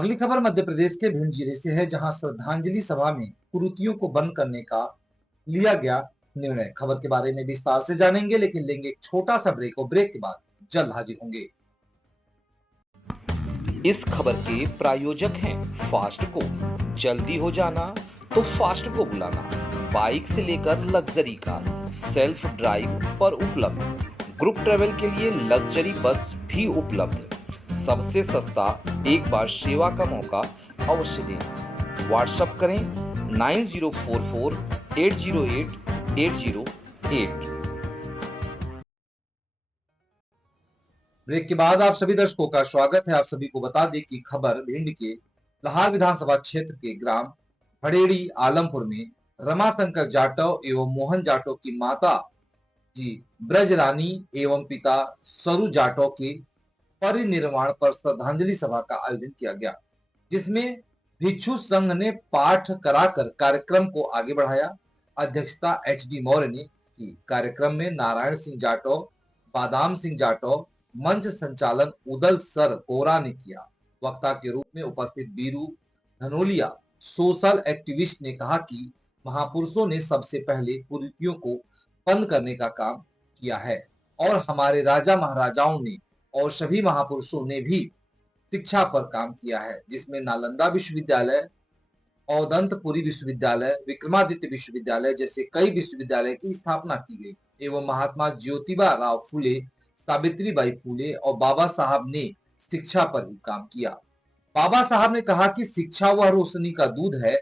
अगली खबर मध्य प्रदेश के भिंड जिले से है, जहां श्रद्धांजलि सभा में कुरीतियों को बंद करने का लिया गया निर्णय। खबर के बारे में विस्तार से जानेंगे, लेकिन लेंगे एक छोटा सा ब्रेक और ब्रेक के बाद जल्द हाजिर होंगे। इस खबर के प्रायोजक हैं फास्ट को। जल्दी हो जाना तो फास्ट को बुलाना। बाइक से लेकर लग्जरी कार सेल्फ ड्राइव पर उपलब्ध। ग्रुप ट्रेवल के लिए लग्जरी बस भी उपलब्ध। सबसे सस्ता एक बार सेवा का मौका अवश्य दें। व्हाट्सएप करें 9044808808। ब्रेक के बाद आप सभी दर्शकों का स्वागत है। आप सभी को बता दें कि खबर भिंड के लहार विधानसभा क्षेत्र के ग्राम भड़ेड़ी आलमपुर में रमाशंकर जाटव एवं मोहन जाटव की माता जी ब्रज रानी एवं पिता सरू जाटव के परिनिर्वाण पर श्रद्धांजलि सभा का आयोजन किया गया, जिसमें भिक्षु संघ ने पाठ कराकर कार्यक्रम को आगे बढ़ाया। अध्यक्षता HD मौर्य ने की। कार्यक्रम में नारायण सिंह जाटव, बादाम सिंह जाटव, मंच संचालन उदल सर कोरा ने किया। वक्ता के रूप में उपस्थित बीरू धनोलिया सोशल एक्टिविस्ट ने कहा कि महापुरुषों ने सबसे पहले कुरीतियों को बंद करने का काम किया है और हमारे राजा महाराजाओं ने और सभी महापुरुषों ने भी शिक्षा पर काम किया है, जिसमें नालंदा विश्वविद्यालय, औदंतपुरी विश्वविद्यालय, विक्रमादित्य विश्वविद्यालय जैसे कई विश्वविद्यालय की स्थापना की गई एवं महात्मा ज्योतिबा राव फूले, सावित्रीबाई फूले और बाबा साहब ने शिक्षा पर ही काम किया। बाबा साहब ने कहा कि शिक्षा वह रोशनी का दूध है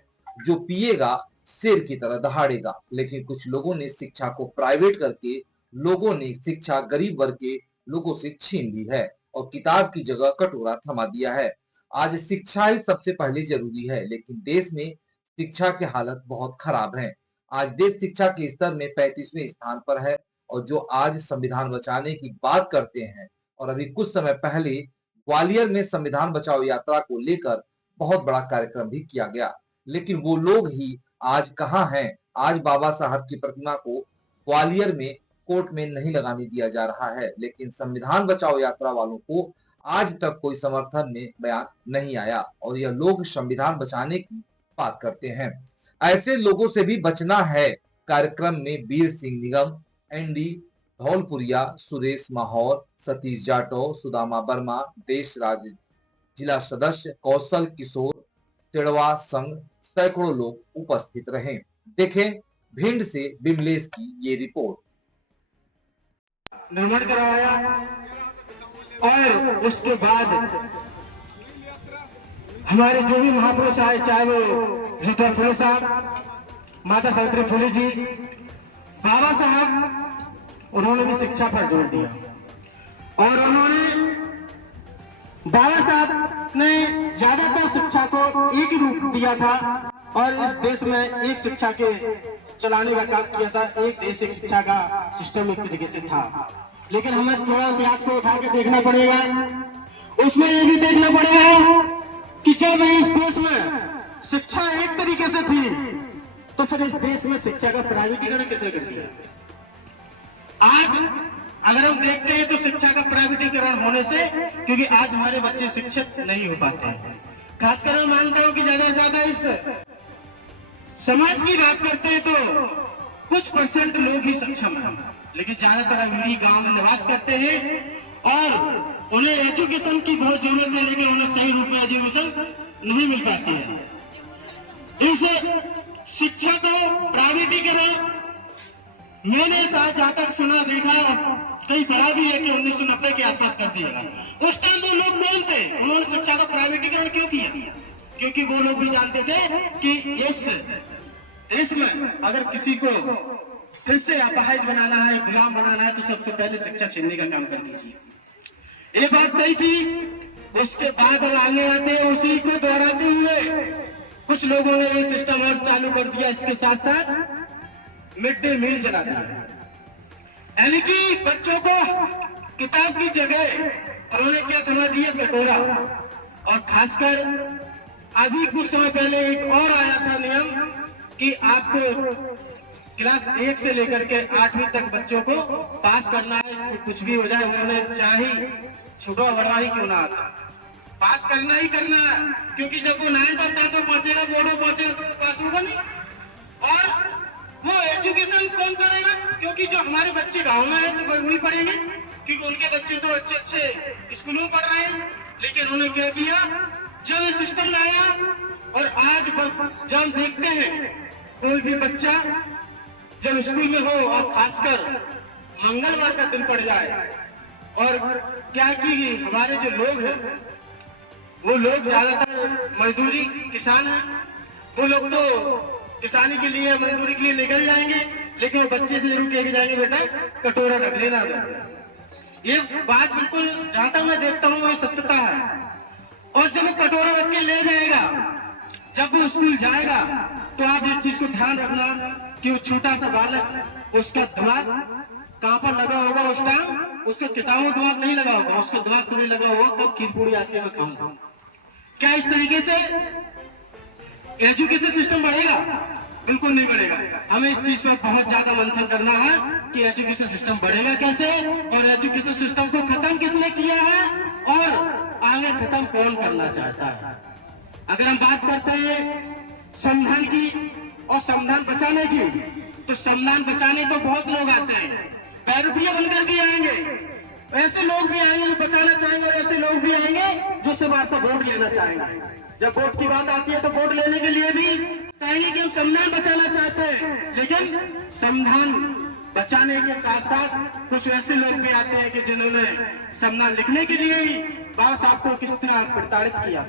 जो पिएगा शेर की तरह दहाड़ेगा, लेकिन कुछ लोगों ने शिक्षा को प्राइवेट करके लोगों ने शिक्षा गरीब वर्ग के लोगों से छीन ली है और किताब की जगह कटोरा थमा दिया है। आज शिक्षा ही सबसे पहले जरूरी है, लेकिन देश में शिक्षा की हालत बहुत खराब है। आज देश शिक्षा के स्तर में 35वें स्थान पर है और जो आज संविधान बचाने की बात करते हैं, और अभी कुछ समय पहले ग्वालियर में संविधान बचाओ यात्रा को लेकर बहुत बड़ा कार्यक्रम भी किया गया, लेकिन वो लोग ही आज कहाँ हैं? आज बाबा साहब की प्रतिमा को ग्वालियर में कोर्ट में नहीं लगाने दिया जा रहा है, लेकिन संविधान बचाओ यात्रा वालों को आज तक कोई समर्थन में बयान नहीं आया और यह लोग संविधान बचाने की बात करते हैं। ऐसे लोगों से भी बचना है। कार्यक्रम में वीर सिंह निगम, ND धौलपुरिया, सुरेश माहौर, सतीश जाटव, सुदामा वर्मा, देश राज जिला सदस्य, कौशल किशोर, तिड़वा संघ सैकड़ों लोग उपस्थित रहे। देखें भिंड से विमलेश की ये रिपोर्ट। निर्माण करवाया और उसके बाद हमारे जो भी महापुरुष आए, चाहे वो ज्योतिबा फुले साहब, माता सावित्री फुले जी, बाबा साहब, उन्होंने भी शिक्षा पर जोर दिया और उन्होंने बाबा साहब ने ज्यादातर शिक्षा को एक ही रूप दिया था और इस देश में एक शिक्षा के चलाने का काम किया था। एक देश एक शिक्षा का सिस्टम एक तरीके से था, लेकिन हमें थोड़ा इतिहास को उठा के देखना पड़ेगा। उसमें ये भी देखना पड़ेगा कि जब इस देश में शिक्षा एक तरीके से थी तो फिर इस देश में शिक्षा का प्राइवेटीकरण कैसे कर दिया। आज अगर हम देखते हैं तो शिक्षा का प्राइवेटीकरण होने से, क्योंकि आज हमारे बच्चे शिक्षित नहीं हो पाते हैं। खासकर मैं मानता हूं कि ज्यादा से ज्यादा इस समाज की बात करते हैं तो कुछ % लोग ही सक्षम हैं, लेकिन ज्यादातर अभी गांव में निवास करते हैं और उन्हें एजुकेशन की बहुत जरूरत है, लेकिन उन्हें सही रूप में एजुकेशन नहीं मिल पाती है। इस शिक्षा को प्राइवेटीकरण मैंने साथ जहां तक सुना, देखा, कई पढ़ा भी है कि 1990 के आसपास कर दिया। उस टाइम वो लोग कौन थे? उन्होंने शिक्षा का प्राइवेटीकरण क्यों किया? क्योंकि वो लोग भी जानते थे कि इस देश में अगर किसी को फिर से अपाहिज बनाना है, गुलाम बनाना है, तो सबसे पहले शिक्षा छीनने का काम कर दीजिए। ये बात सही थी। उसके बाद अब आगे आते उसी को दोहराते हुए कुछ लोगों ने एक सिस्टम और चालू कर दिया। इसके साथ साथ मिड डे मील चला दिया, यानी कि बच्चों को किताब की जगह उन्होंने क्या थमा दिया? कटोरा। और खासकर अभी कुछ समय पहले एक और आया था नियम कि आपको क्लास 1 से लेकर के 8वीं तक बच्चों को पास करना है, कुछ भी हो जाए, उन्होंने चाहे छुटवा बड़वा ही क्यों ना आता, पास करना ही करना है, क्योंकि जब वो 9th और 10th में पहुंचेगा, बोर्ड में पहुंचेगा तो वो पास होगा नहीं। और वो एजुकेशन कौन करेगा, क्योंकि जो हमारे बच्चे गांव में हैं तो वही पढ़ेंगे, क्योंकि उनके बच्चे तो अच्छे अच्छे स्कूलों में पढ़ रहे हैं। लेकिन उन्होंने क्या किया, जब ये सिस्टम लाया और आज जब हम देखते हैं कोई भी बच्चा जब स्कूल में हो और खासकर मंगलवार का दिन पड़ जाए, और क्या कि हमारे जो लोग हैं वो लोग ज्यादातर मजदूरी किसान हैं, वो लोग तो किसानी के लिए मजदूरी के लिए निकल जाएंगे, लेकिन वो बच्चे से जरूर कह के जाएंगे बेटा कटोरा रख लेना। ये बात बिल्कुल जहां तक मैं देखता हूँ ये सत्यता है। और जब वो कटोरा रख के ले जाएगा, जब वो स्कूल जाएगा, तो आप इस चीज को ध्यान रखना कि वो छोटा सा बालक, उसका दिमाग कहां पर लगा होगा उस टाइम, उसका किताबों दिमाग नहीं लगा होगा, उसका दिमाग से नहीं लगा होगा कब खीर पूरी आती है मैं खाऊंगा। क्या इस तरीके से एजुकेशन सिस्टम बढ़ेगा? बिल्कुल नहीं बढ़ेगा। हमें इस चीज पर बहुत ज्यादा मंथन करना है कि एजुकेशन सिस्टम बढ़ेगा कैसे, और एजुकेशन सिस्टम को खत्म किसने किया है और आगे खत्म कौन करना चाहता है। अगर हम बात करते हैं संविधान की और संविधान बचाने की, तो संविधान बचाने तो बहुत लोग आते हैं, पैरुपिया बनकर भी आएंगे, ऐसे लोग भी आएंगे जो बचाना चाहेंगे, और ऐसे लोग भी आएंगे जो सिर्फ आपका वोट लेना चाहेंगे। जब वोट की बात आती है तो वोट लेने के लिए भी कहेंगे कि हम संविधान बचाना चाहते हैं, लेकिन संविधान बचाने के साथ साथ कुछ ऐसे लोग भी आते हैं कि जिन्होंने संविधान लिखने के लिए ही बाबा साहब को किस तरह प्रताड़ित किया।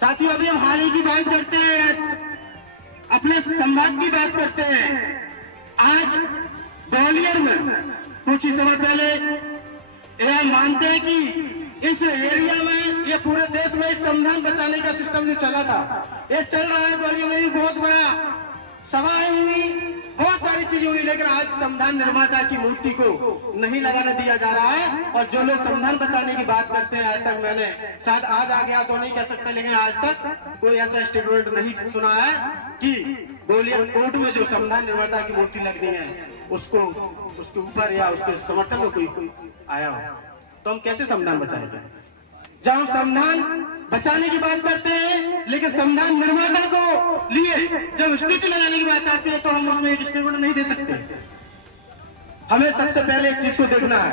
साथियों, अभी हम हाल ही की बात करते हैं, अपने संवाद की बात करते हैं। आज ग्वालियर में कुछ ही समय पहले यह मानते हैं कि इस एरिया में, ये पूरे देश में एक संविधान बचाने का सिस्टम जो चला था, ये चल रहा है। ग्वालियर में भी बहुत बड़ा सभाएं हुई, बहुत सारी चीजें हुई, लेकिन आज संविधान निर्माता की मूर्ति को नहीं लगाने दिया जा रहा है। और जो लोग संविधान बचाने की बात करते हैं, आज तक मैंने, शायद आज आ गया तो नहीं कह सकता, लेकिन आज तक कोई ऐसा स्टेटमेंट नहीं सुना है कि ग्वालियर कोर्ट में जो संविधान निर्माता की मूर्ति लगनी है उसको, उसके ऊपर या उसके समर्थन में कोई आया हो। तो हम कैसे संविधान बचाएंगे? जब हम संविधान बचाने की बात करते हैं, लेकिन संविधान निर्माता को लिए जब स्टेचू लगाने की बात आती है, तो हम उसमें एक स्टेटमेंट नहीं दे सकते। हमें सबसे पहले एक चीज को देखना है।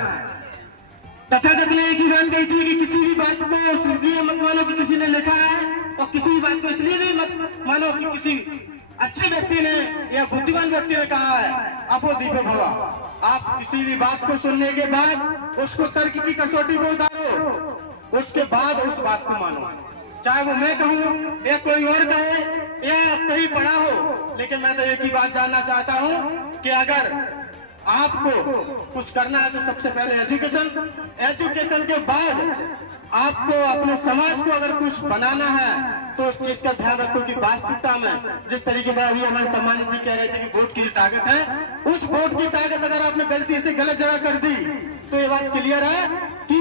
तथागत ने एक ही बात कही थी कि किसी भी बात को इसलिए मत मानो कि किसी ने लिखा है, और किसी भी बात को इसलिए भी मत मानो कि किसी अच्छे व्यक्ति ने या बुद्धिमान व्यक्ति ने कहा है। अपो दीपो भवा। आप किसी भी बात को सुनने के बाद उसको तर्क की कसौटी को उतारो, उसके बाद उस बात को मानो, चाहे वो मैं कहूँ या कोई और कहे या कहीं पढ़ा हो। लेकिन मैं तो एक ही बात जानना चाहता हूँ कि अगर आपको कुछ करना है तो सबसे पहले एजुकेशन के बाद आपको अपने समाज को अगर कुछ बनाना है तो उस चीज का ध्यान रखो कि वास्तविकता में जिस तरीके से अभी हमारे सम्मानित जी कह रहे थे कि वोट की ताकत है, उस वोट की ताकत अगर आपने गलती से गलत जगह कर दी तो ये बात क्लियर है कि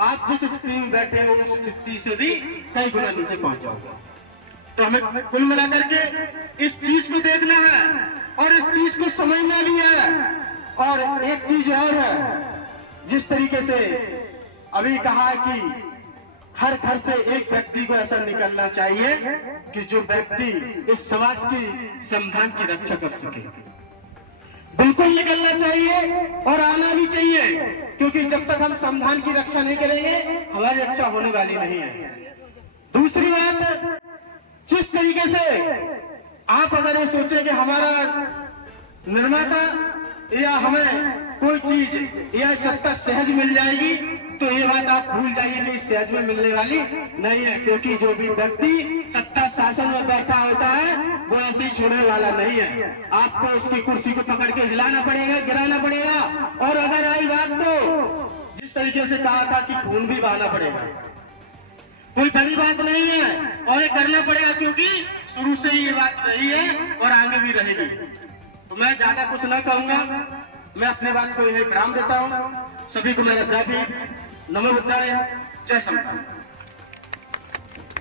आप जिस स्थिति में बैठे हो उस स्थिति से भी कई गुना नीचे पहुंच जाओगे। तो हमें कुल मिलाकर के इस चीज को देखना है और इस चीज को समझना भी है। और एक चीज और है, जिस तरीके से अभी कहा कि हर घर से एक व्यक्ति को ऐसा निकलना चाहिए कि जो व्यक्ति इस समाज की संविधान की रक्षा कर सके, बिल्कुल निकलना चाहिए और आना भी चाहिए, क्योंकि जब तक हम संविधान की रक्षा नहीं करेंगे हमारी रक्षा होने वाली नहीं है। दूसरी बात, जिस तरीके से आप अगर ये सोचे कि हमारा निर्माता या हमें कोई चीज या सत्ता सहज मिल जाएगी, तो ये बात आप भूल जाइए कि सहज में मिलने वाली नहीं है, क्योंकि जो भी व्यक्ति सत्ता शासन में बैठा होता है वो ऐसे ही छोड़ने वाला नहीं है। आपको उसकी कुर्सी को पकड़ के हिलाना पड़ेगा, गिराना पड़ेगा, और अगर आई बात तो जिस तरीके से कहा था कि खून भी बहाना पड़ेगा। कोई बड़ी बात नहीं है और ये करना पड़ेगा, क्योंकि शुरू से ही ये बात रही है और आगे भी रहेगी। तो मैं ज्यादा कुछ न कहूंगा, मैं अपने बात को यही विराम देता हूँ। सभी को मेरा जय भीम, नमो बुद्धाय, जय संविधान।